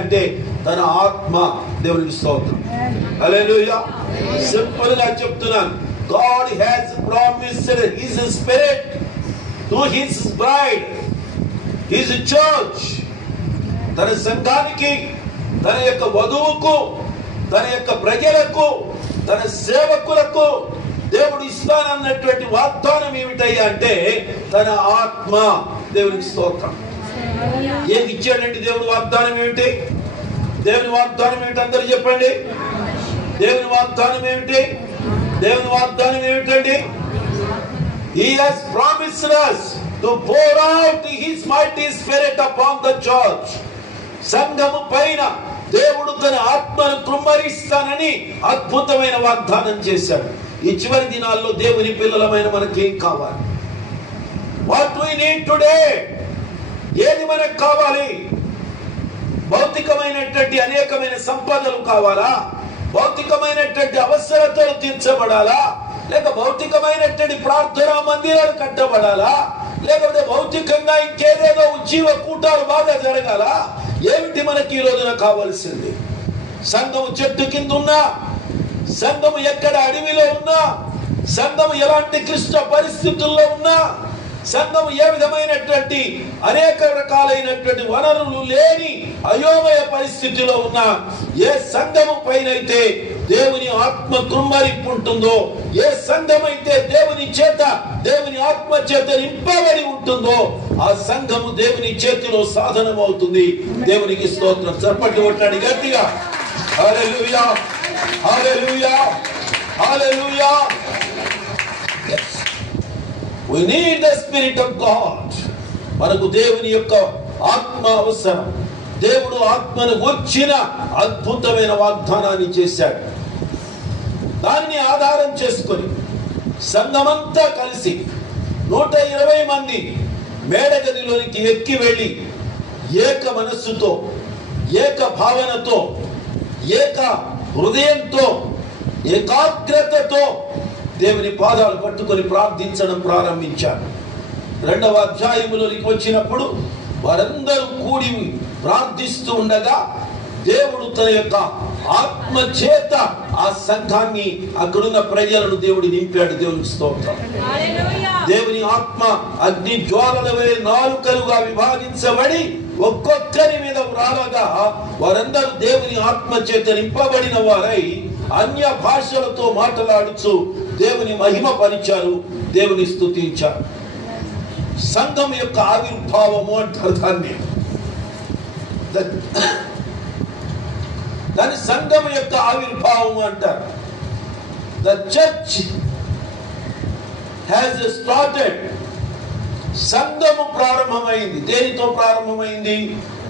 అంటే తన ఆత్మ దేవునికి స్తోత్రం. హల్లెలూయా. సింపుల్ గా చెప్తున్నాను, God has promised his spirit to his bride, his church. తన సంఘానికి, తన యొక్క వధువుకు, తన యొక్క ప్రజలకు, తన సేవకులకు దేవుడు ఇస్తానన్నటువంటి వాగ్దానం ఏమిటయ్యా అంటే తన ఆత్మ. దేవునికి స్తోత్రం. ఏది ఇచ్చాడండి దేవుడు వాగ్దానం ఏమిటి? దేవుని వాగ్దానం ఏమిటి? అందరూ చెప్పండి. దేవుని వాగ్దానం ఏమిటి? దేవుని వాగ్దానం ఏమిటండి? He has promised us to pour out his mighty spirit upon the church. సంఘము పైన దేవుడు తన ఆత్మను కృమ్మరిస్తానని అద్భుతమైన వాగ్దానం చేశాడు. ఈ చివరి దినాల్లో దేవుని పిల్లలమైన మనకేం కావాలి? What we need today? ఏది మనకు కావాలి? భౌతికమైనటువంటి అనేకమైన సంపదలు కావాలా? భౌతికమైనటువంటి అవసరతలు తీర్చబడాలా? లేక భౌతికమైనటువంటి ప్రార్థనా మందిరాలు కట్టబడాలా? లేకపోతే భౌతికంగా ఇంకేదేదో ఉజ్జీవ కూటాలు బాగా జరగాల? ఏమిటి మనకి ఈ రోజున కావాల్సింది? సంఘము చెట్టు కింద ఉన్నా, సంఘము ఎక్కడ అడవిలో ఉన్నా, సంఘము ఎలాంటి క్లిష్ట పరిస్థితుల్లో ఉన్నా, సంఘం ఏ విధమైనటువంటి అనేక రకాలైనటువంటి వనరులు లేని అయోమయ పరిస్థితిలో ఉన్న ఏ సంఘము పైన అయితే దేవుని ఆత్మ కృమ్మరింపు ఉంటుందో, ఏ సంఘం అయితే దేవుని చేత, దేవుని ఆత్మ చేత నింపబడి ఉంటుందో ఆ సంఘము దేవుని చేతిలో సాధనం అవుతుంది. దేవునికి స్తోత్రం. చప్పట్లు కొట్టండి గట్టిగా. హల్లెలూయా, హల్లెలూయా, హల్లెలూయా. We need the Spirit of God. మనకు దేవుని యొక్క ఆత్మ అవసరం. దేవుడు ఆత్మను గుర్చిన అద్భుతమైన వాగ్దానాన్ని చేశాడు. దానిని ఆధారం చేసుకొని సంఘమంతా కలిసి 120 మంది మేడగదిలోనికి ఎక్కి వెళ్ళి ఏక మనస్సుతో, ఏక భావనతో, ఏక హృదయంతో, ఏకాగ్రతతో దేవుని పాదాలు పట్టుకొని ప్రార్థించడం ప్రారంభించారు. 2వ అధ్యాయములోనికి వచ్చినప్పుడు వారందరూ కూడి ప్రార్థిస్తూ ఉండగా దేవుడు తన యొక్క ఆత్మ చేత ఆ సంఘాన్ని, అక్కడున్న ప్రజలను దేవుడు నింపాడు. దేవునికి స్తోత్రం. దేవుని ఆత్మ అగ్ని జ్వాలల వలె నాలుకలుగా విభాగించబడి ఒక్కొక్కరి మీద రాలగా వారందరూ దేవుని ఆత్మ చేత నింపబడిన వారై అన్య భాషలతో మాట్లాడుచు దేవుని మహిమ పరిచారు, దేవుని స్తుతించారు. సంఘం యొక్క ఆవిర్భావము అంటారు దాని సంఘం యొక్క ఆవిర్భావము అంటారు. The church has started. సంఘము ప్రారంభమైంది. దేనితో ప్రారంభమైంది?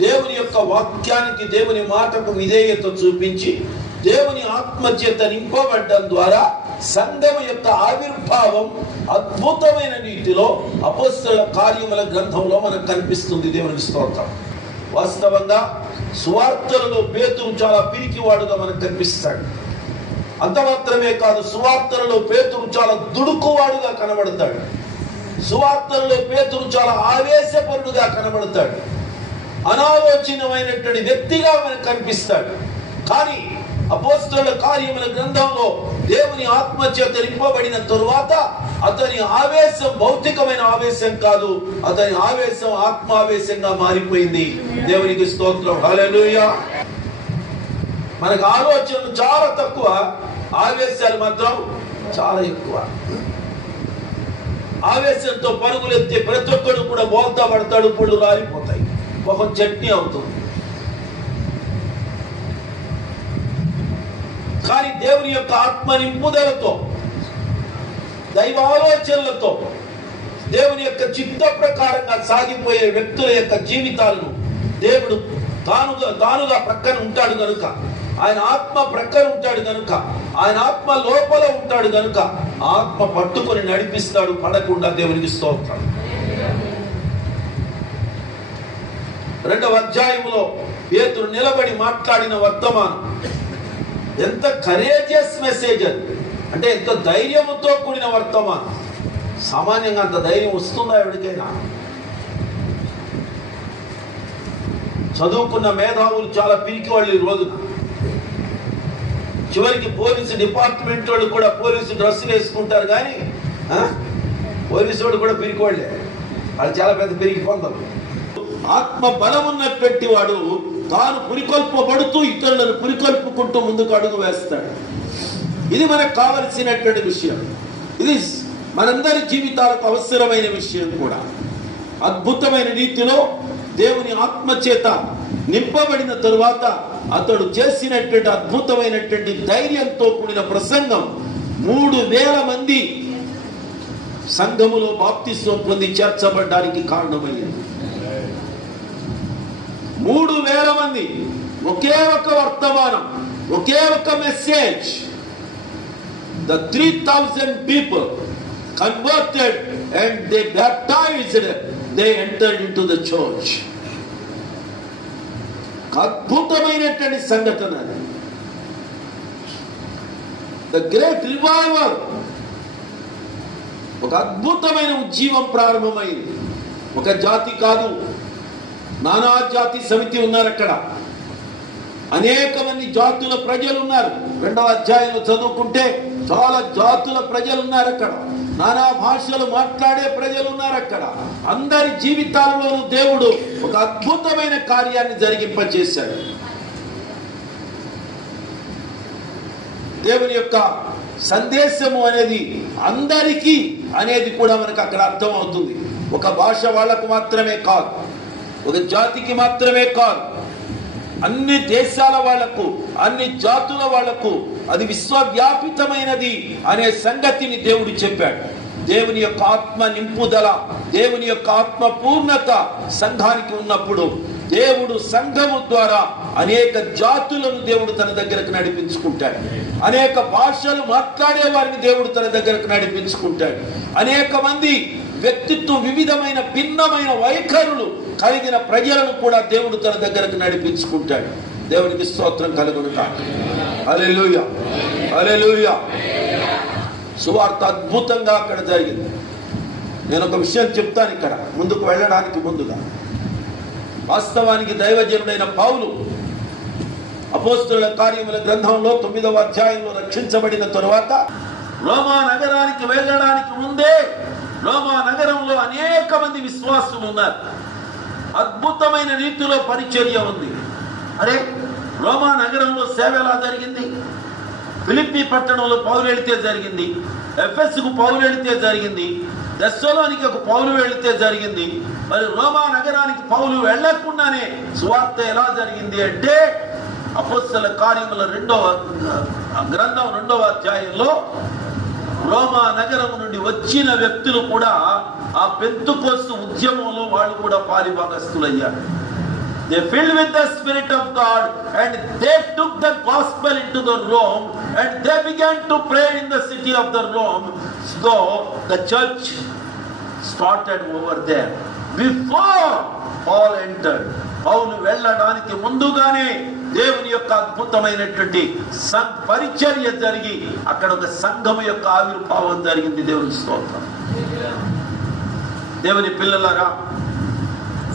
దేవుని యొక్క వాక్యానికి, దేవుని మాటకు విధేయత చూపించి దేవుని ఆత్మ చేత నింపబడ్డం ద్వారా సంఘం యొక్క ఆవిర్భావం అద్భుతమైన రీతిలో అపోస్తలుల కార్యముల గ్రంథంలో మనకు కనిపిస్తుంది. దేవునికి స్తోత్రం. వాస్తవంగా సువార్తలలో పేతురు చాలా పిరికివాడుగా మనకు కనిపిస్తాడు. అంత మాత్రమే కాదు, సువార్తలలో పేతురు చాలా దుడుకువాడుగా కనబడతాడు. సువార్తలలో పేతురు చాలా ఆవేశపరుడుగా కనబడతాడు. అనాలోచనమైనటువంటి వ్యక్తిగా మనకు కనిపిస్తాడు. కానీ అపోస్తలుల కార్యముల గ్రంథంలో దేవుని ఆత్మ చేత నింపబడిన తరువాత అతని ఆవేశం భౌతికమైన ఆవేశం కాదు, అతని ఆవేశం ఆత్మావేశంగా మారిపోయింది. దేవునికి స్తోత్రం. హల్లెలూయా. మనకు ఆలోచనలు చాలా తక్కువ, ఆవేశాలు మాత్రం చాలా ఎక్కువ. ఆవేశంతో పరుగులెత్తే ప్రతి ఒక్కడు కూడా బోల్తా పడతాడు, పుళ్ళు రాలిపోతాయి, ఒక చట్నీ అవుతుంది. కానీ దేవుని యొక్క ఆత్మ నింపుదలతో, దైవాలోచనలతో, దేవుని యొక్క చిత్త ప్రకారంగా సాగిపోయే వ్యక్తుల యొక్క జీవితాలను దేవుడు తానుగా ప్రక్కన ఉంటాడు కనుక, ఆయన ఆత్మ ప్రక్కన ఉంటాడు కనుక, ఆయన ఆత్మ లోపల ఉంటాడు కనుక ఆత్మ పట్టుకొని నడిపిస్తాడు పడకుండా. దేవునికి స్తోత్రం. 2వ అధ్యాయములో పేతురు నిలబడి మాట్లాడిన వర్తమానం ఎంత కరేజియస్ మెసేజ్ అది అంటే, ఎంత ధైర్యంతో కూడిన వర్తమానం. సామాన్యంగా అంత ధైర్యం వస్తుందా ఎవరికైనా? చదువుకున్న మేధావులు చాలా పిరికి వాళ్ళు ఈ రోజున. చివరికి పోలీసు డిపార్ట్మెంట్ వాళ్ళు కూడా పోలీసు డ్రెస్సులు వేసుకుంటారు, కానీ పోలీసు వాడు కూడా పిరికి వాళ్ళే. వాళ్ళు చాలా పెద్ద పిరికి పొందరు. ఆత్మ బలం ఉన్నటువంటి వాడు తాను పురికొల్పబడుతూ ఇతరులను పురికొల్పుకుంటూ ముందుకు అడుగు వేస్తాడు. ఇది మనకు కావలసినటువంటి విషయం. ఇది మనందరి జీవితాలకు అవసరమైన విషయం కూడా. అద్భుతమైన రీతిలో దేవుని ఆత్మ చేత నింపబడిన తరువాత అతడు చేసినటువంటి అద్భుతమైనటువంటి ధైర్యంతో కూడిన ప్రసంగం 3000 మంది సంఘములో బాప్తిస్వం పొంది చేర్చబడ్డానికి కారణమైంది. 3000 మంది, ఒకే ఒక వర్తమానం, ఒకే ఒక message. The 3000 people converted and they baptized, they entered into the church. అద్భుతమైనటువంటి సంఘటన. The great revival. ఒక అద్భుతమైన ఉజ్జీవం ప్రారంభమైంది. ఒక జాతి కాదు, నానా జాతి సమితి ఉన్నారు అక్కడ. అనేక మంది జాతుల ప్రజలు ఉన్నారు. 2వ అధ్యాయంలో చదువుకుంటే చాలా జాతుల ప్రజలు ఉన్నారు అక్కడ. నానా భాషలు మాట్లాడే ప్రజలు ఉన్నారు అక్కడ. అందరి జీవితాల్లోనూ దేవుడు ఒక అద్భుతమైన కార్యాన్ని జరిగింపచేశాడు. దేవుని యొక్క సందేశము అనేది అందరికీ అనేది కూడా మనకు అక్కడ అర్థం అవుతుంది. ఒక భాష వాళ్ళకు మాత్రమే కాదు, ఒక జాతికి మాత్రమే కాదు, అన్ని దేశాల వాళ్లకు, అన్ని జాతుల వాళ్లకు అది విశ్వవ్యాపితమైనది అనే సంగతిని దేవుడు చెప్పాడు. దేవుని యొక్క ఆత్మ నింపుదల, దేవుని యొక్క ఆత్మ పూర్ణత సంఘానికి ఉన్నప్పుడు దేవుడు సంఘము ద్వారా అనేక జాతులను దేవుడు తన దగ్గరకు నడిపించుకుంటాడు. అనేక భాషలు మాట్లాడే వారిని దేవుడు తన దగ్గరకు నడిపించుకుంటాడు. అనేక మంది వ్యక్తిత్వం, వివిధమైన భిన్నమైన వైఖరులు కలిగిన ప్రజలను కూడా దేవుడు తన దగ్గరకు నడిపించుకుంటాడు. దేవునికి స్తోత్రం కలుగును గాక. హల్లెలూయా, హల్లెలూయా. సువార్త అద్భుతంగా అక్కడ జరిగింది. నేను ఒక విషయం చెప్తాను ఇక్కడ ముందుకు వెళ్ళడానికి ముందుగా. వాస్తవానికి దైవజనుడైన పౌలు అపోస్తలుల కార్యముల గ్రంథంలో 9వ అధ్యాయంలో రక్షించబడిన తరువాత రోమా నగరానికి వెళ్ళడానికి ముందే రోమా నగరంలో అనేక మంది విశ్వాసులు ఉన్నారు. అద్భుతమైన రీతిలో పరిచర్య ఉంది. అరే, రోమా నగరంలో సేవ ఎలా జరిగింది? ఫిలిప్పీ పట్టణంలో పౌలు వెళితే జరిగింది, ఎఫెస్కు పౌలు వెళితే జరిగింది, తెస్సలోనికకు పౌలు వెళితే జరిగింది. మరి రోమా నగరానికి పౌలు వెళ్లకుండానే సువార్త ఎలా జరిగింది అంటే అపోస్తలుల కార్యముల 2వ గ్రంథం 2వ అధ్యాయంలో రోమా నగరం నుండి వచ్చిన వ్యక్తులు కూడా ఆ పెంతెకోస్తు ఉద్యమంలో వాళ్ళు కూడా పాలిభాగస్తులయ్యారు. They filled with the Spirit of God and they took the gospel into the Rome and they began to pray in the city of the Rome. So the church started over there before Paul entered. పౌలు వెళ్ళడానికి ముందుగానే దేవుని యొక్క అద్భుతమైనటువంటి పరిచర్య జరిగి అక్కడ ఒక సంఘం యొక్క ఆవిర్భావం జరిగింది. దేవుని స్తోత్రం. దేవుని పిల్లలారా,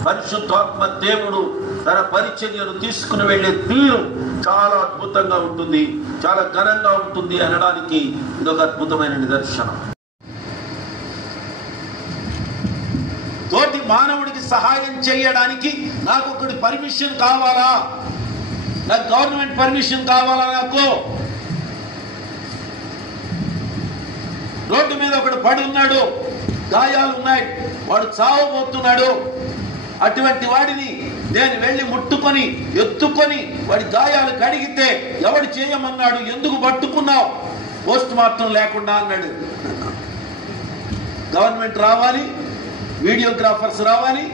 పరిశుద్ధాత్మ దేవుడు తన పరిచర్యను తీసుకుని వెళ్లే తీరు చాలా అద్భుతంగా ఉంటుంది, చాలా ఘనంగా ఉంటుంది అనడానికి ఇదొక అద్భుతమైన నిదర్శనం. తోటి మానవుడికి సహాయం చేయడానికి నాకు ఒకటి పర్మిషన్ కావాలా? నాకు గవర్నమెంట్ పర్మిషన్ కావాలా? నాకు రోడ్డు మీద ఒకడు పడి ఉన్నాడు, గాయాలు ఉన్నాయి, వాడు చావబోతున్నాడు. అటువంటి వాడిని నేను వెళ్ళి ముట్టుకొని ఎత్తుకొని వాడి గాయాలు కడిగితే ఎవడు చేయమన్నాడు? ఎందుకు పట్టుకున్నావు? పోస్ట్ మార్టం లేకుండా అన్నాడు. గవర్నమెంట్ రావాలి, వీడియోగ్రాఫర్స్ రావాలి,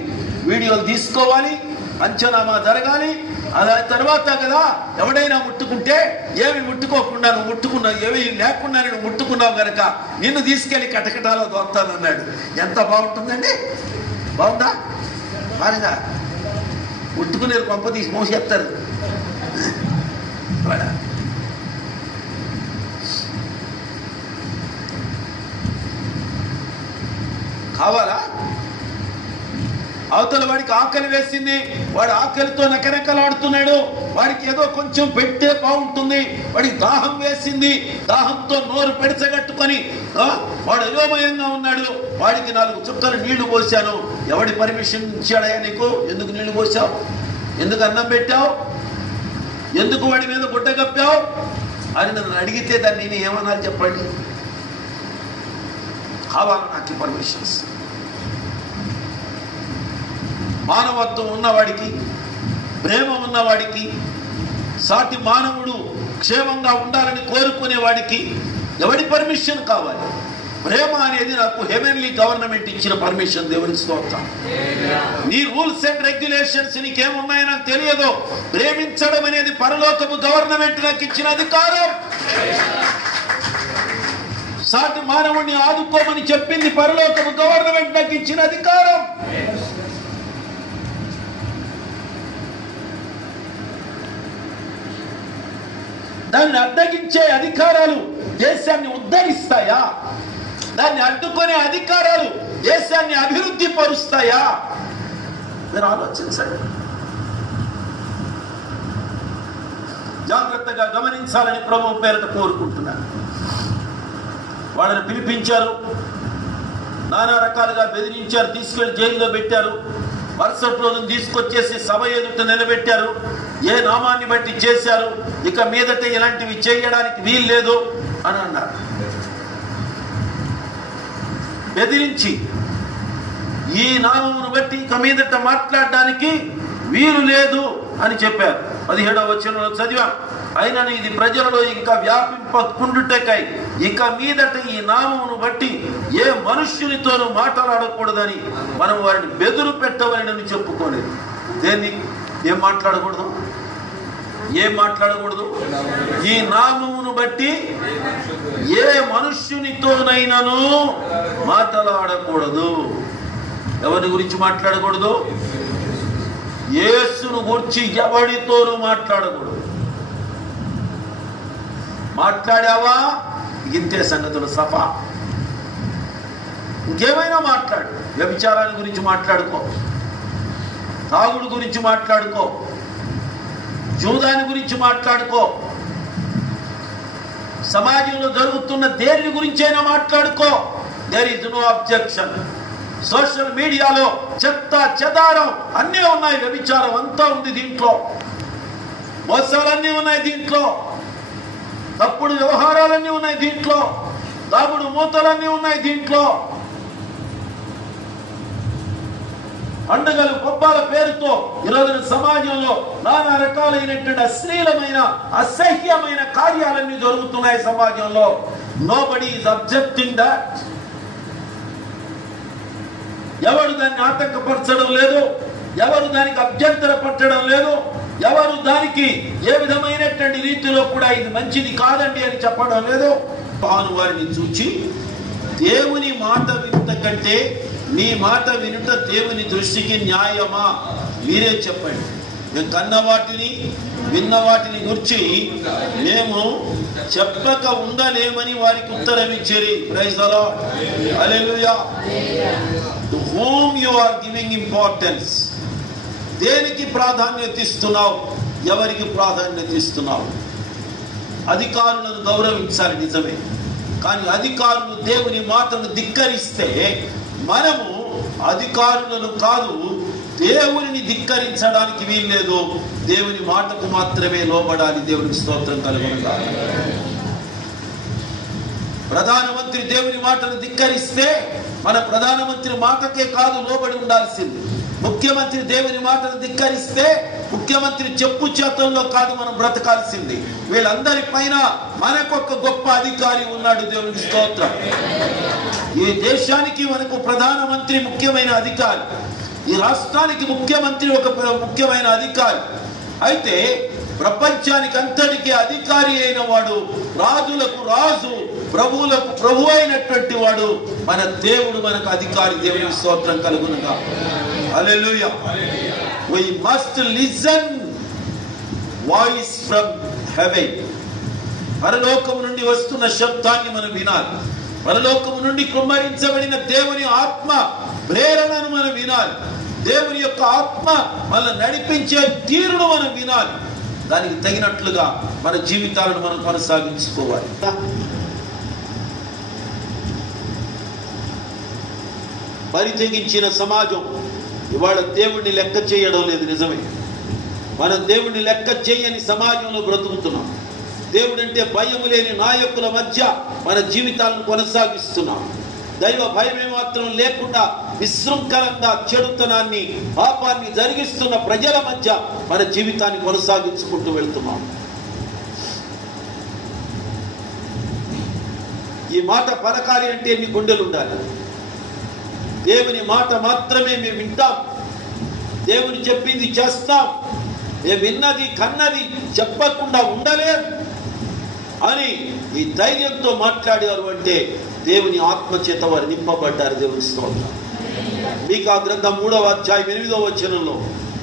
వీడియోలు తీసుకోవాలి, పంచనామా జరగాలి. అదే తర్వాత కదా ఎవడైనా ముట్టుకుంటే ఏమి ముట్టుకోకుండా నువ్వు ముట్టుకున్నావు, ఏమి లేకుండా నేను ముట్టుకున్నావు కనుక నిన్ను తీసుకెళ్లి కటకటాలో దొరుకుతానన్నాడు. ఎంత బాగుంటుందండి? బాగుందా? బాగా ముట్టుకునే పంప తీసి మోసేస్తారు. కావాలా? అవతల వాడికి ఆకలి వేసింది, వాడు ఆకలితో నకరకలాడుతున్నాడు, వాడికి ఏదో కొంచెం పెట్టే బాగుంటుంది. వాడికి దాహం వేసింది, దాహంతో నోరు పెడచగట్టుకొని వాడు అయోమయంగా ఉన్నాడు. వాడికి 4 చుక్కలు నీళ్లు పోసాను. ఎవడి పర్మిషన్ ఇచ్చాడయ్యా నీకు? ఎందుకు నీళ్లు పోసావు? ఎందుకు అన్నం పెట్టావు? ఎందుకు వాడి మీద గుడ్డ కప్పావు అని నన్ను అడిగితే దాన్ని నేను ఏమన్నా చెప్పండి? కావాలి నాకు పర్మిషన్స్. మానవత్వం ఉన్నవాడికి, ప్రేమ ఉన్నవాడికి, సాటి మానవుడు క్షేమంగా ఉండాలని కోరుకునేవాడికి ఎవడి పర్మిషన్ కావాలి? ప్రేమ అనేది నాకు హెవెన్లీ గవర్నమెంట్ ఇచ్చిన పర్మిషన్. దేవుని స్తోత్రం. నీ రూల్స్ అండ్ రెగ్యులేషన్స్ నీకేమున్నాయో నాకు తెలియదు. ప్రేమించడం అనేది పరలోకపు గవర్నమెంట్ నాకు ఇచ్చిన అధికారం. సాటి మానవుడిని ఆదుకోమని చెప్పింది పరలోకపు గవర్నమెంట్ నాకు ఇచ్చిన అధికారం. దాన్ని అడ్డగించే అధికారాలు దేశాన్ని ఉద్ధరిస్తాయా? దాన్ని అడ్డుకునే అధికారాలు దేశాన్ని అభివృద్ధి పరుస్తాయా? మీరు ఆలోచించండి. జాగ్రత్తగా గమనించాలని ప్రభువు పేరిట కోరుకుంటున్నాను. వాళ్ళని పిలిపించారు, నానా రకాలుగా బెదిరించారు, తీసుకెళ్లి జైల్లో పెట్టారు. మరుసటి రోజును తీసుకొచ్చేసి సభ ఎదుట నిలబెట్టారు. ఏ నామాన్ని బట్టి చేశారు, ఇక మీదట ఇలాంటివి చేయడానికి వీలు లేదు అని అన్నారు. బెదిరించి ఈ నామమును బట్టి ఇక మీదట మాట్లాడడానికి వీలు లేదు అని చెప్పారు. 17వ వచనంలో చదివాం. అయినను ఇది ప్రజలలో ఇంకా వ్యాపింపకుండుటకై ఇక మీదట ఈ నామమును బట్టి ఏ మనుష్యునితోనూ మాట్లాడకూడదని మనం వారిని బెదురు పెట్టవలనని చెప్పుకోలేదు. దేన్ని? ఏం మాట్లాడకూడదు? ఏం మాట్లాడకూడదు? ఈ నామమును బట్టి ఏ మనుష్యునితోనైనాను మాట్లాడకూడదు. ఎవరి గురించి మాట్లాడకూడదు? యేసును గురించి ఎవరితోనూ మాట్లాడకూడదు. మాట్లాడావా? ఇంతే సంగతులు సఫా. ఇంకేమైనా మాట్లాడు. వ్యభిచారాన్ని గురించి మాట్లాడుకో, తాగుడు గురించి మాట్లాడుకో, జూదాని గురించి మాట్లాడుకో, సమాజంలో జరుగుతున్న దేని గురించైనా మాట్లాడుకో. There is no objection. Social మీడియాలో చెత్త చెదారం అన్నీ ఉన్నాయి, వ్యభిచారం అంతా ఉంది దీంట్లో, మోసాలన్నీ ఉన్నాయి దీంట్లో, తప్పుడు వ్యవహారాలన్నీ ఉన్నాయి దీంట్లో, దాగుడు మూతలన్నీ ఉన్నాయి దీంట్లో, పండుగలు పబ్బాల పేరుతో ఈరోజున సమాజంలో నానా రకాలైనటువంటి అశ్లీలమైన అసహ్యమైన కార్యాలన్నీ జరుగుతున్నాయి సమాజంలో. Nobody is objecting that. ఎవరు దాన్ని ఆటంకపరచడం లేదు, ఎవరు దానికి అభ్యంతర పట్టడం లేదు, ఎవరు దానికి ఏ విధమైనటువంటి రీతిలో కూడా ఇది మంచిది కాదండి అని చెప్పడం లేదు. తాను వారిని చూచి దేవుని మాట వినుట కంటే నీ మాట వినుట దేవుని దృష్టికి న్యాయమా? మీరే చెప్పండి. మేము కన్న వాటిని విన్న వాటిని గురించి మేము చెప్పక ఉండలేమని వారికి ఉత్తరం ఇచ్చేరి. Praise the Lord, hallelujah. To whom you are giving importance. దేనికి ప్రాధాన్యత ఇస్తున్నావు? ఎవరికి ప్రాధాన్యత ఇస్తున్నావు? అధికారులను గౌరవించాలి నిజమే, కానీ అధికారులు దేవుని మాటను ధిక్కరిస్తే మనము అధికారులను కాదు దేవునిని ధిక్కరించడానికి వీల్లేదు. దేవుని మాటకు మాత్రమే లోబడాలి. దేవునికి స్తోత్రం కలుగునుగాక. ప్రధానమంత్రి దేవుని మాటను ధిక్కరిస్తే మన ప్రధానమంత్రి మాటకే కాదు లోబడి ఉండాల్సింది. ముఖ్యమంత్రి దేవుని మాటను ధిక్కరిస్తే ముఖ్యమంత్రి చెప్పు చేతుల్లో కాదు మనం బ్రతకాల్సింది. వీళ్ళందరి పైన మనకొక గొప్ప అధికారి ఉన్నాడు. దేవునికి స్తోత్రం. ఈ దేశానికి మనకు ప్రధానమంత్రి ముఖ్యమైన అధికారి, ఈ రాష్ట్రానికి ముఖ్యమంత్రి ఒక ముఖ్యమైన అధికారి. అయితే ప్రపంచానికి అంతటికీ అధికారి అయిన వాడు, రాజులకు రాజు, ప్రభువులకు ప్రభు అయినటువంటి వాడు మన దేవుడు, మనకు అధికారి. దేవునికి స్తోత్రం కలుగునుగా. హల్లెలూయా. We must listen voice from heaven. పరలోకము నుండి వస్తున్న శబ్దాన్ని మనం వినాలి. పరలోకము నుండి కుమ్మరించబడిన దేవుని ఆత్మ ప్రేరణను మనం వినాలి. దేవుని యొక్క ఆత్మ మనల్ని నడిపించే తీరును మనం వినాలి. దానికి తగినట్లుగా మన జీవితాలను మనం కొనసాగించుకోవాలి. పరితెగించిన సమాజం ఇవాళ దేవుణ్ణి లెక్క చేయడం లేదు. నిజమే, మనం దేవుణ్ణి లెక్క చేయని సమాజంలో బ్రతుకుతున్నాం. దేవుడంటే భయము లేని నాయకుల మధ్య మన జీవితాలను కొనసాగిస్తున్నాం. దైవ భయమే మాత్రం లేకుండా విశృంఖలంగా చెడుతనాన్ని, పాపాన్ని జరిగిస్తున్న ప్రజల మధ్య మన జీవితాన్ని కొనసాగించుకుంటూ వెళ్తున్నాం. ఈ మాట పలకాలి అంటే ఎన్ని గుండెలు ఉండాలి. దేవుని మాట మాత్రమే మేము వింటాం, దేవుని చెప్పింది చేస్తాం, మేము విన్నది కన్నది చెప్పకుండా ఉండలేం అని ఈ ధైర్యంతో మాట్లాడారు అంటే దేవుని ఆత్మచేత వారు నింపబడ్డారు. దేవుని స్తోత్రం. మీకా గ్రంథం 3వ అధ్యాయం 8వ వచనంలో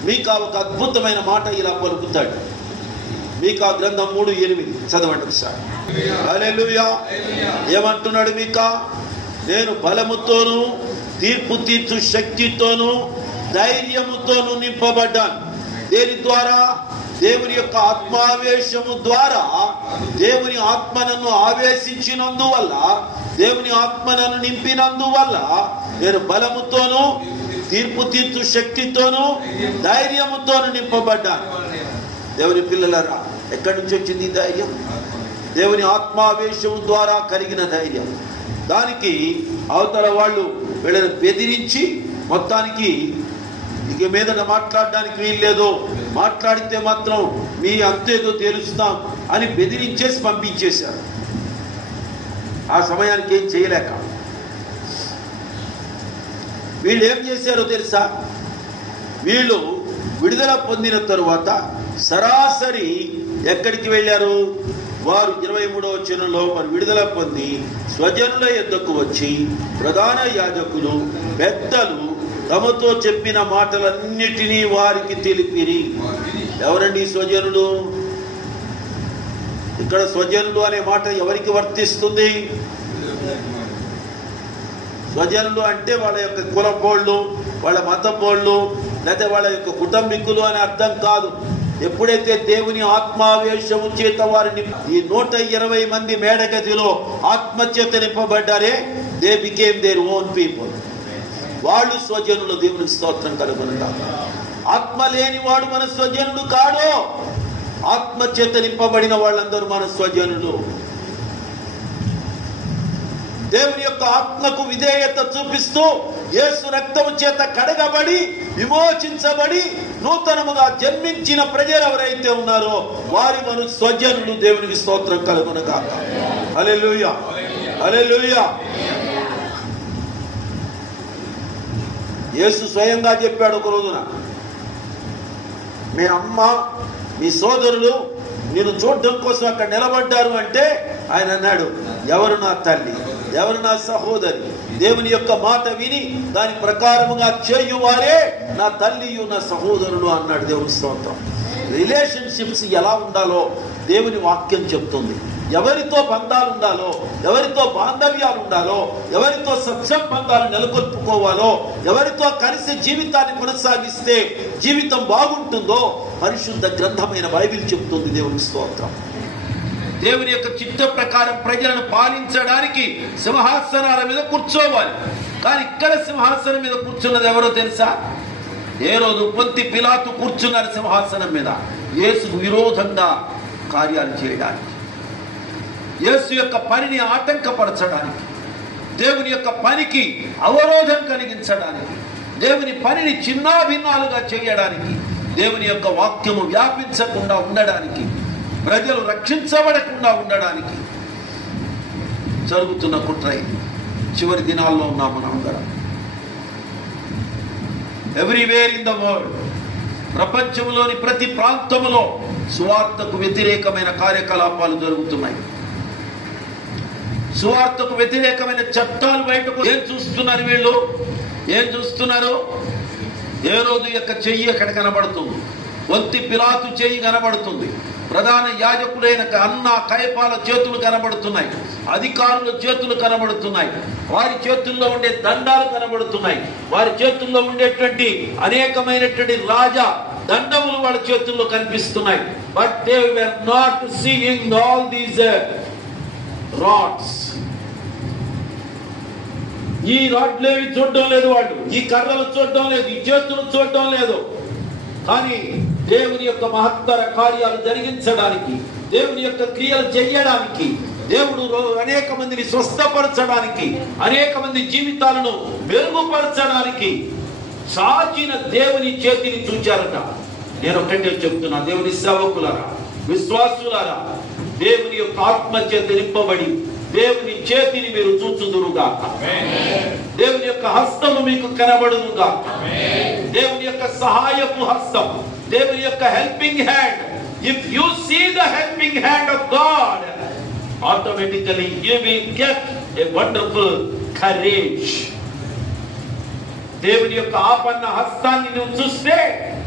మీకా ఒక అద్భుతమైన మాట ఇలా పలుకుతాడు. మీకా గ్రంథం 3:8 చదవండి ఒకసారి. హల్లెలూయా. ఏమంటున్నాడు మీకా? నేను బలముతోను తీర్పు తీర్చు శక్తితోను ధైర్యముతోను నింపబడ్డాను. దేని ద్వారా? దేవుని యొక్క ఆత్మావేశము ద్వారా. దేవుని ఆత్మ నన్ను ఆవేశించినందువల్ల, దేవుని ఆత్మ నన్ను నింపినందువల్ల నేను బలముతోను తీర్పు తీర్చు శక్తితోను ధైర్యముతోను నింపబడ్డాను. దేవుని పిల్లలారా, ఎక్కడి నుంచి వచ్చింది ఈ ధైర్యం? దేవుని ఆత్మావేశము ద్వారా కలిగిన ధైర్యం. దానికి అవతల వాళ్ళు వీళ్ళని బెదిరించి మొత్తానికి ఇక మీదట మాట్లాడడానికి వీల్లేదు, మాట్లాడితే మాత్రం మీ అంతేదో తేలుస్తాం అని బెదిరించేసి పంపించేశారు. ఆ సమయానికి ఏం చేయలేక వీళ్ళు ఏం చేశారో తెలుసా? వీళ్ళు విడుదల పొందిన తరువాత సరాసరి ఎక్కడికి వెళ్ళారు? వారు 23వ వచనంలో వారు విడుదల పొంది స్వజనుల యొద్దకు వచ్చి ప్రధాన యాజకులు పెద్దలు తమతో చెప్పిన మాటలన్నిటినీ వారికి తెలిపిరి. ఎవరండి స్వజనులు? ఇక్కడ స్వజనులు అనే మాట ఎవరికి వర్తిస్తుంది? స్వజనులు అంటే వాళ్ళ యొక్క కులపోళ్ళు, వాళ్ళ మతపోళ్ళు, లేకపోతే వాళ్ళ యొక్క కుటుంబీకులు అని అర్థం కాదు. ఎప్పుడైతే దేవుని ఆత్మావేశము చేత వారిని ఈ 120 మంది మేడగదిలో ఆత్మచేత నింపబడ్డారే, they became their own people. వాళ్ళు స్వజనులు. దేవునికి స్తోత్రం కలుగునుగాక. ఆత్మ లేని వాడు మన స్వజనుడు కాడు. ఆత్మచేత నింపబడిన వాళ్ళందరూ మన స్వజనులు. దేవుని యొక్క ఆత్మకు విధేయత చూపిస్తూ యేసు రక్తము చేత కడగబడి విమోచించబడి నూతనముగా జన్మించిన ప్రజలు ఎవరైతే ఉన్నారో వారి మన స్వజనులు. దేవునికి స్తోత్రం కలుగునుగాక. హల్లెలూయా, హల్లెలూయా. యేసు స్వయంగా చెప్పాడు ఒక రోజున, మీ అమ్మ మీ సోదరులు నేను చూడడం కోసం అక్కడ నిలబడ్డారు అంటే ఆయన అన్నాడు, ఎవరు నా తల్లి, ఎవరు నా సహోదరి, దేవుని యొక్క మాట విని దాని ప్రకారముగా చేయువారే నా తల్లియు నా సహోదరులు అన్నాడు. దేవుని స్తోత్రం. రిలేషన్షిప్స్ ఎలా ఉండాలో దేవుని వాక్యం చెప్తుంది. ఎవరితో బంధాలు ఉండాలో, ఎవరితో బాంధవ్యాలు ఉండాలో, ఎవరితో సత్సంబంధాలు నెలకొల్పుకోవాలో, ఎవరితో కలిసి జీవితాన్ని కొనసాగిస్తే జీవితం బాగుంటుందో పరిశుద్ధ గ్రంథమైన బైబిల్ చెప్తుంది. దేవుని స్తోత్రం. దేవుని యొక్క చిత్త ప్రకారం ప్రజలను పాలించడానికి సింహాసనాల మీద కూర్చోవాలి. కానీ ఇక్కడ సింహాసనం మీద కూర్చున్నది ఎవరో తెలుసా? ఏ రోజు పొంతి పిలాతు కూర్చున్నారు సింహాసనం మీద, యేసుకు విరోధంగా కార్యాలు చేయడానికి, యేసు యొక్క పనిని ఆటంకపరచడానికి, దేవుని యొక్క పనికి అవరోధం కలిగించడానికి, దేవుని పనిని చిన్నాభిన్నాలుగా చేయడానికి, దేవుని యొక్క వాక్యము వ్యాపించకుండా ఉండడానికి, ప్రజలు రక్షించబడకుండా ఉండడానికి జరుగుతున్న కుట్ర. చివరి దినాల్లో ఉన్నాం మనం అందరం. ఎవ్రీవేర్ ఇన్ ద వరల్డ్, ప్రపంచంలోని ప్రతి ప్రాంతంలో సువార్తకు వ్యతిరేకమైన కార్యకలాపాలు జరుగుతున్నాయి. సువార్తకు వ్యతిరేకమైన చట్టాలు బయటకు. ఏం చూస్తున్నారు వీళ్ళు? ఏం చూస్తున్నారు? ఏ రోజు యొక్క చెయ్యి ఎక్కడ కనబడుతుంది? పొంతి పిలాతు చెయ్యి కనబడుతుంది. ప్రధాన యాజకుడైన అన్న కయపాల చేతులు కనబడుతున్నాయి. అధికారుల చేతులు కనబడుతున్నాయి. వారి చేతుల్లో ఉండే దండాలు కనబడుతున్నాయి. వారి చేతుల్లో ఉండేటువంటి అనేకమైనటువంటి రాజా దండములు వాళ్ళ చేతుల్లో కనిపిస్తున్నాయి. But they were not seeing all these rods. ఈ రాడ్లేవి చూడడం లేదు వాళ్ళు, ఈ కర్రలు చూడడం లేదు, ఈ చేతులు చూడడం లేదు. కానీ దేవుని యొక్క మహత్తర కార్యాలు జరిగించడానికి, దేవుని యొక్క క్రియలు చేయడానికి, దేవుడు అనేక మందిని స్వస్థపరచడానికి, అనేక మంది జీవితాలను మెరుగుపరచడానికి సాచిన దేవుని చేతిని చూచారట. నేను ఒకటే చెప్తున్నా, దేవుని సేవకులారా, విశ్వాసులారా, దేవుని యొక్క ఆత్మ చేత నింపబడి దేవుని చేతిని మీరు చూచుదురుగాక. దేవుని యొక్క హస్తము మీకు కనబడునుగాక. దేవుని యొక్క సహాయపు హస్తం, దేవుని యొక్క helping hand. If you see the helping hand of God, automatically you will get a wonderful courage. దేవుని యొక్క ఆపన్న హస్తాన్ని నువ్వు చూస్తే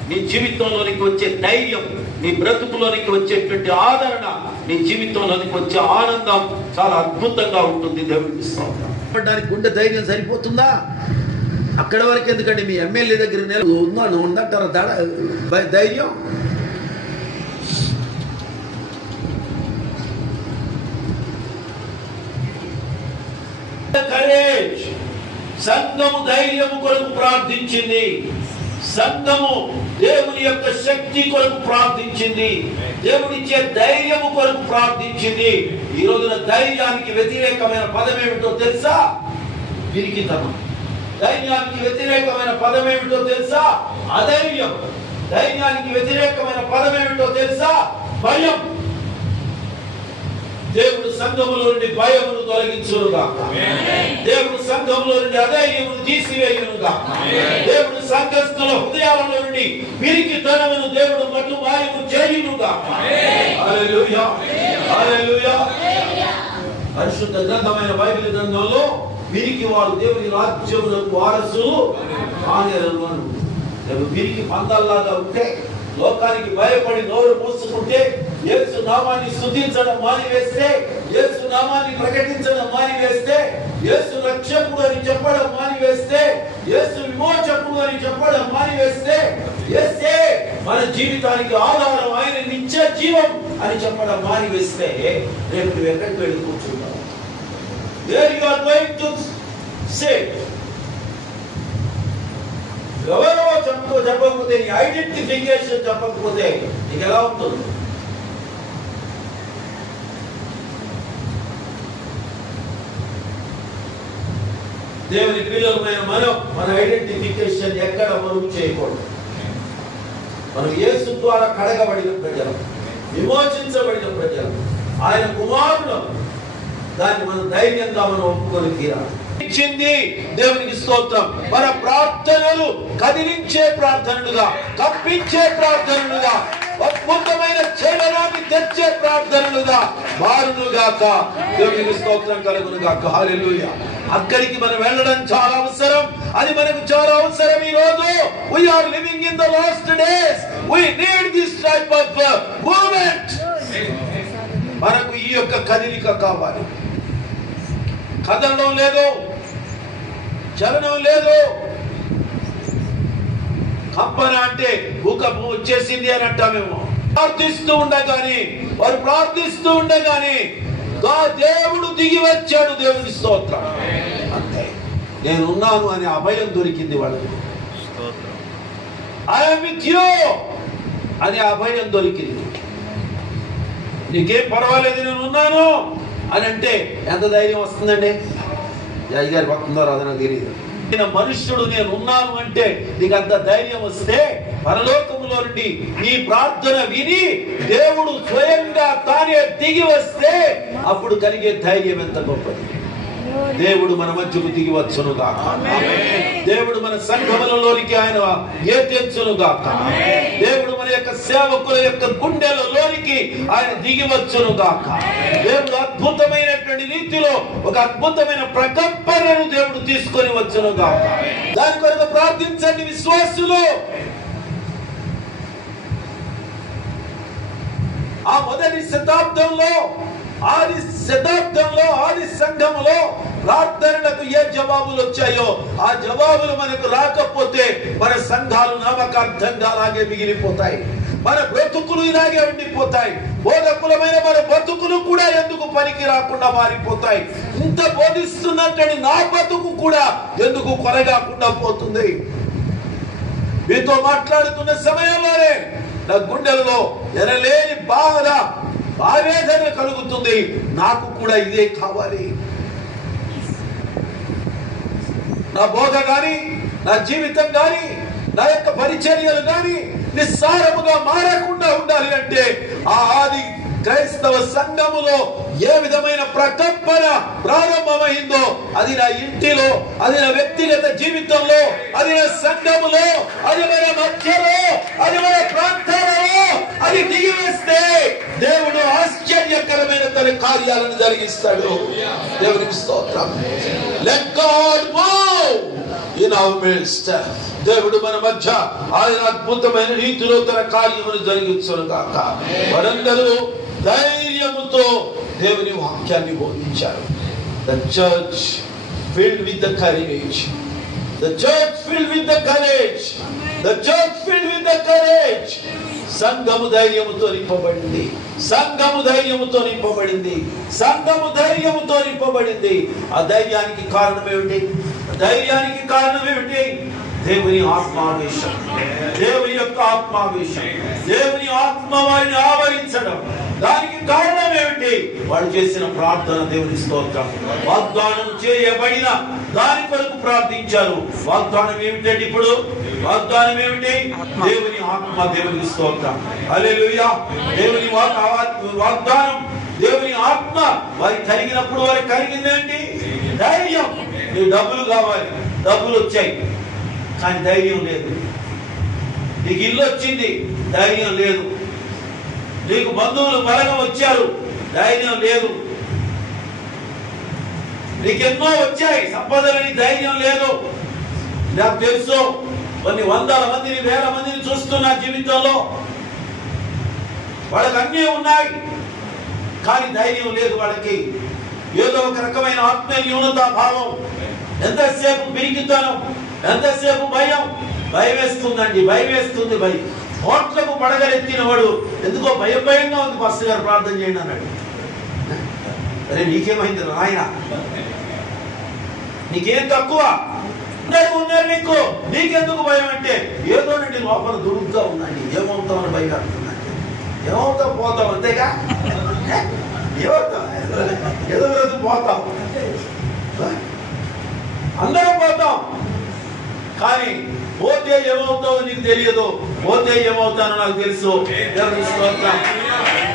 నీ జీవితంలోనికి వచ్చే ధైర్యం, నీ బ్రతుకులోనికి వచ్చేటువంటి ఆదరణ, నీ జీవితంలోనికి వచ్చే ఆనందం చాలా అద్భుతంగా ఉంటుంది. దేవుడికి స్తోత్రం. గుండె ధైర్యం సరిపోతుందా? అక్కడ వరకు ఎందుకండి? మీ ఎమ్మెల్యే దగ్గర ఉందంటారా ధైర్యం? కరేజ్. సంఘము ధైర్యము కొరకు ప్రార్థించింది. సంఘము దేవుని యొక్క శక్తి కొరకు ప్రార్థించింది. దేవుడిచ్చే ధైర్యము కొరకు ప్రార్థించింది. ఈ రోజున ధైర్యానికి వ్యతిరేకమైన పదం ఏమిటో తెలుసా? పిరికితనం. ధైర్యానికి వ్యతిరేకమైన పదం ఏమిటో తెలుసా? అధైర్యం. ధైర్యానికి వ్యతిరేకమైన పదం ఏమిటో తెలుసా? భయం. దేవుడు సంఘములో నుండి భయమును తొలగించునుగాక. దేవుడు సంఘములో నుండి అధైర్యమును తీసివేయునుగాక. దేవుడు సంఘస్థుల హృదయాలలో నుండి పిరికితనమును దేవుడు మట్టుమాయము చేయునుగాక. హల్లెలూయా, హల్లెలూయా. పరిశుద్ధ గ్రంథమైన బైబిల్ గ్రంథంలో పిరికి వారు దేవుని రాజ్యములకు వారసులు కానేరను. పిరికి పందాల్లాగా ఉంటే, లోకానికి భయపడి నోరు మూసుకుంటే, యేసు నామాన్ని స్తుతించడం మానివేస్తే, యేసు నామాన్ని ప్రకటించడం మానివేస్తే, యేసు రక్షకుడు అని చెప్పడం మానివేస్తే, యేసు విమోచకుడు అని చెప్పడం మానివేస్తే, యేసే మన జీవితానికి ఆధారం, ఆయన నిత్య జీవం అని చెప్పడం మానివేస్తే, రేపు నువ్వు ఎక్కడికి వెళ్ళి కూర్చుంటావు? There you are going to say. ఎవరో చెప్పకపోతే, నీ ఐడెంటిఫికేషన్ చెప్పకపోతే నీకు ఎలా ఉంటుంది? దేవుని పిల్లలమైన మన ఐడెంటిఫికేషన్ ఎక్కడ మరుగు చేయకూడదు. మనం యేసు ద్వారా కడగబడిన ప్రజలు, విమోచించబడిన ప్రజలు, ఆయన కుమారులు. దాన్ని మనం ధైర్యంగా మనం ఒప్పుకొని తీరాలి. ఇచ్చింది దేవునికి స్తోత్రం. మన ప్రార్థనలు కదిలించే ప్రార్థనలుగా, కప్పించే ప్రార్థనలుగా, అద్భుతమైన చైతన్యాన్ని తెచ్చే ప్రార్థనలుగా మారునుగాక. దేవునికి స్తోత్రం కలుగునుగాక. హల్లెలూయా. అక్కడికి మనం వెళ్ళడం చాలా అవసరం. అది మనకు చాలా అవసరం. ఈ రోజు we are living in the last days. We need this type of movement. మనకు ఈ యొక్క కదలిక కావాలి. కదలడం లేదు, చలనం లేదు. కంపన అంటే భూకంపం వచ్చేసింది అని అంటామేమో. ప్రార్థిస్తూ ఉండగానే, వారు ప్రార్థిస్తూ ఉండగానే దేవుడు దిగి వచ్చాడు. దేవుని స్తోత్రం. అంతే, నేనున్నాను అనే అభయం దొరికింది వాళ్ళకి. ఐ యామ్ విత్ యు అనే అభయం దొరికింది. నీకేం పర్వాలేదు, నేను ఉన్నాను అని అంటే ఎంత ధైర్యం వస్తుందండి? అయ్యగారి వస్తుందో రాదో నాకు తెలియదు. మనుష్యుడు నేను ఉన్నాను అంటే నీకు అంత ధైర్యం వస్తే, పరలోకములో నుండి నీ ప్రార్థన విని దేవుడు స్వయంగా తానే దిగి వస్తే అప్పుడు కలిగే ధైర్యం ఎంత గొప్పది. దేవుడు మన మధ్యకు దిగి వచ్చును గాక. దేవుడు మన సంఘములలోనికి ఆయన ఏతెచ్చును గాక. దేవుడు మన యొక్క సేవకుల యొక్క గుండెలలోనికి ఆయన దిగి వచ్చును గాక. దేవుడు అద్భుతమైనటువంటి రీతిలో ఒక అద్భుతమైన ప్రకంపనను దేవుడు తీసుకొని వచ్చును గాక. దాని కొరకు ప్రార్థించండి విశ్వాసులు. ఆ మొదటి శతాబ్దంలో, ఆది సంఘములో ప్రార్థనలకు ఏ జవాబులు వచ్చాయో ఆ జవాబులు మనకు రాకపోతే మన సంఘాలు నామకార్థంగా అలాగే మిగిలిపోతాయి. మన బ్రతుకులు ఇలాగే ఉండిపోతాయి. బోధకులమైన మన బ్రతుకులు కూడా ఎందుకు పనికి రాకుండా మారిపోతాయి. ఇంత బోధిస్తున్నట్టు నా బ్రతుకు కూడా ఎందుకు కొరగాకుండా పోతుంది. మీతో మాట్లాడుతున్న సమయంలోనే నా గుండెల్లో ఎనలేని బాధ, ఆవేదన కలుగుతుంది. నాకు కూడా ఇదే కావాలి. నా బోధ గాని, నా జీవితం గాని, నా యొక్క పరిచర్యలు గాని నిస్సారముగా మారకుండా ఉండాలి అంటే ఆ ఆది క్రైస్తవ సంఘములో ఏ విధమైన ప్రకంపన ప్రారంభమైందో అది నా ఇంటిలో, అది నా వ్యక్తిగత జీవితంలో, అది నా సంఘములో, అది మన మధ్యలో, అది మన ప్రాంతాలలో అది దిగి వస్తే దేవుడు ఆశ్చర్యకరమైన తన కార్యాలను జరిగిస్తాడు. దేవునికి స్తోత్రం. Let God move in our midst. దేవుడు మన మధ్య ఆయన అద్భుతమైన రీతిలో తన కార్యమును జరిగించును గాక. వారందరూ ధైర్యముతో దేవుని వాక్యాన్ని బోధించారు. The church filled with the courage. The church filled with the courage. The church filled with the courage. సంఘము ధైర్యముతో నింపబడింది. సంఘము ధైర్యముతో నింపబడింది. సంఘము ధైర్యముతో నింపబడింది. ఆ ధైర్యానికి కారణం ఏమిటి? ధైర్యానికి కారణం ఏమిటి? దేవుని ఆత్మావేశం, దేవుని యొక్క ఆత్మావేశం, దేవుని ఆత్మ వారిని ఆవరించడం. దానికి కారణం ఏమిటి? వాళ్ళు చేసిన ప్రార్థన. దేవుని స్తోత్రం. వాగ్దానం చేయబడిన దాని కొరకు ప్రార్థించారు. వాగ్దానం ఏమిటండి? ఇప్పుడు వాగ్దానం ఏమిటి? దేవుని ఆత్మ. దేవుని స్తోత్రం. హల్లెలూయా. దేవుని వాగ్దానం, దేవుని ఆత్మ వారికి కలిగినప్పుడు వారికి కలిగిందేంటి? ధైర్యం. నీకు డబ్బులు కావాలి, డబ్బులు వచ్చాయి కానీ ధైర్యం లేదు. నీకు ఇల్లు వచ్చింది, ధైర్యం లేదు. నీకు బంధువులు బలంగా వచ్చారు, ధైర్యం లేదు. నీకెన్నో వచ్చాయి సంపదలని, ధైర్యం లేదు. నాకు తెలుసు, కొన్ని వందల మందిని, వేల మందిని చూస్తున్నా జీవితంలో. వాళ్ళకి అన్నీ ఉన్నాయి కానీ ధైర్యం లేదు వాళ్ళకి. ఏదో ఒక రకమైన ఆత్మీయ న్యూనతా భావం, ఎంతసేపు పిరికితనం, ఎంతసేపు భయం వేస్తుందండి, భయం వేస్తుంది. కోట్లకు పడగలెత్తిన వాడు ఎందుకో భయంగా ఉంది, పాస్టర్ గారు ప్రార్థన చేయండి అన్నాడు. అరే నీకేమైంది నాయన, నీకేం తక్కువ ఉన్నారు నీకు, నీకెందుకు భయం అంటే ఏదోనండి లోపల దురుగ్గా ఉందండి, ఏమవుతామని భయపడుతుందండి. ఏమవుతాం పోతాం అంతేగా, ఏమవుతాం ఏదో రోజు పోతాం, అందరం పోతాం. కానీ పోతే ఏమవుతావో నీకు తెలియదు, పోతే ఏమవుతానో నాకు తెలుసు.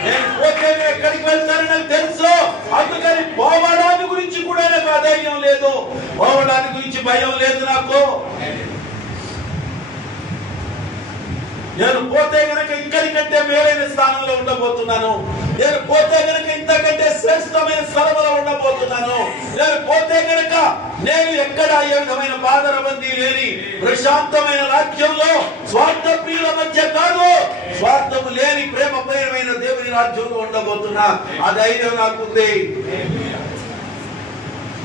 నేను పోతే ఎక్కడికి వెళ్తానో నాకు తెలుసు. అందుకని పోవడానికి గురించి కూడా నాకు అధైర్యం లేదు, పోవడానికి గురించి భయం లేదు నాకు. నేను పోతే గనక ఇక్కడికంటే మేలైన స్థానంలో ఉండబోతున్నాను. నేను పోతే గనక ఇంతకంటే శ్రేష్టమైన స్థలంలో ఉండబోతున్నాను. నేను పోతే గనక నేను ఎక్కడ ఏ విధమైన బాధరబందీ లేని ప్రశాంతమైన రాజ్యంలో, స్వార్థ ప్రియుల మధ్య కాదు, స్వార్థము లేని ప్రేమపైన దేవుని రాజ్యంలో ఉండబోతున్నా. ఆ ధైర్యం నాకుంది.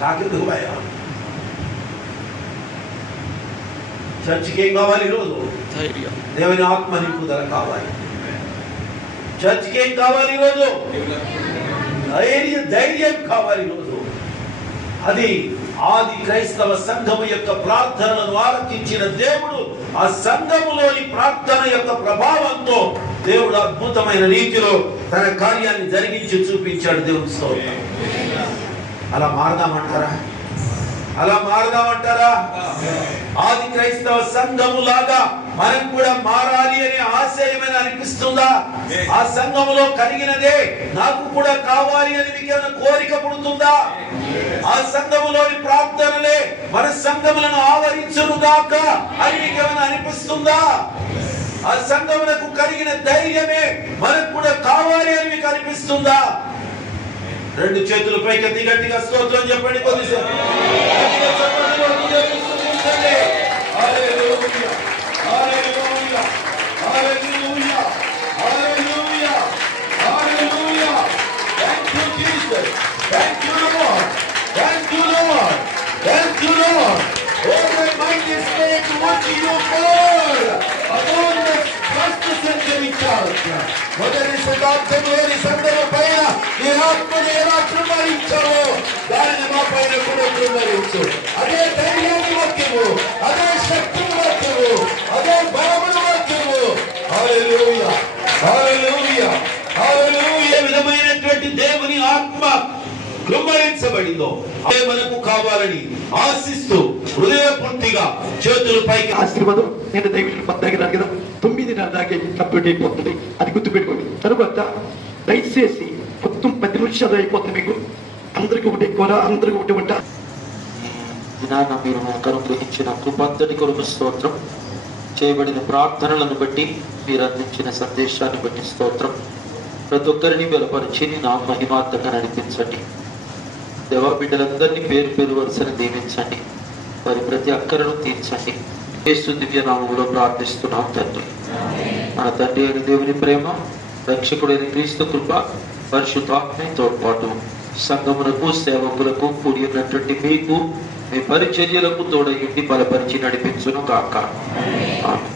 నాకెందుకు భయం? చర్చికి ఏం కావాలి ఈరోజు? దేవుని ఆత్మ నింపుదల కావాలి. చర్చికి ఏం కావాలి ఈరోజు? ధైర్యం కావాలి ఈరోజు. అది ఆది క్రైస్తవ సంఘము యొక్క ప్రార్థనలను ఆలకించిన దేవుడు ఆ సంఘములోని ప్రార్థన యొక్క ప్రభావంతో దేవుడు అద్భుతమైన రీతిలో తన కార్యాన్ని జరిగించి చూపించాడు. దేవుని స్తోత్రం. అలా మారదామంటారా? ఆది క్రైస్తవ సంఘములాగా మనం కూడా మారాలి అనే ఆశయమని అనిపిస్తుందా? ఆ సంఘములో కలిగినదే నాకు కూడా కావాలి అని మీకు ఏమైనా కోరిక పుడుతుందా? ఆ సంఘములోని ప్రార్థనలే మన సంఘములను ఆవరించునుగాక అని మీకు ఏమైనా అనిపిస్తుందా? ఆ సంఘములకు కలిగిన ధైర్యమే మనకు కూడా కావాలి అని మీకు అనిపిస్తుందా? రెండు చేతులు పైకెత్తి గట్టిగా స్తోత్రం చెప్పండి. కొద్దిసేపు మొదటి శతాబ్దంలోని సందర్భ పైన నీ ఆత్మను ఎలా కృమరించావో దానిని మా పైన కూడా కృమరించు. అదే ధైర్యాన్ని వాక్యము, అదే శక్తిని వాక్యము, అదే బలమును వాక్యము. హల్లెలూయా, హల్లెలూయా, హల్లెలూయా. ఏ విధమైనటువంటి దేవుని ఆత్మ కృమరించబడిందో అదే మనకు కావాలని ఆశిస్తూ హృదయపూర్తిగా చేతులు పైకి. ఆశీర్వాదం నేను దైవం పద్దాగినాను కదా, 9 దాకా కంప్లీట్ అయిపోతుంది. అది గుర్తుపెట్టుకోండి. తర్వాత దయచేసి మొత్తం 10 నిమిషాలు అయిపోతుంది. మీకు అందరికి ఒకటి ఎక్కువ, అందరికి ఒకటి ఉంటా. మీరు అనుగ్రహించిన కృపంతటి కొరకు స్తోత్రం. చేయబడిన ప్రార్థనలను బట్టి, మీరు అందించిన సందేశాన్ని బట్టి స్తోత్రం. ప్రతి ఒక్కరిని బలపరిచి నా మహిమార్థంగా నడిపించండి. దేవా, బిడ్డలందరినీ పేరు పేరు వరుసని దీవించండి. వారి ప్రతి అక్కరను తీర్చండి. యేసు దివ్య నామములో ప్రార్థిస్తున్నాం తండ్రి. మన తండ్రి అయిన దేవుని ప్రేమ, రక్షకుడైన క్రీస్తు కృప, పరిశుద్ధాత్మ తోడ్పాటు సంఘమునకు, సేవకులకు, కూడి ఉన్నటువంటి మీకు, మీ పరిచర్యలకు తోడయుండి బలపరిచి నడిపించును గాక. ఆమేన్.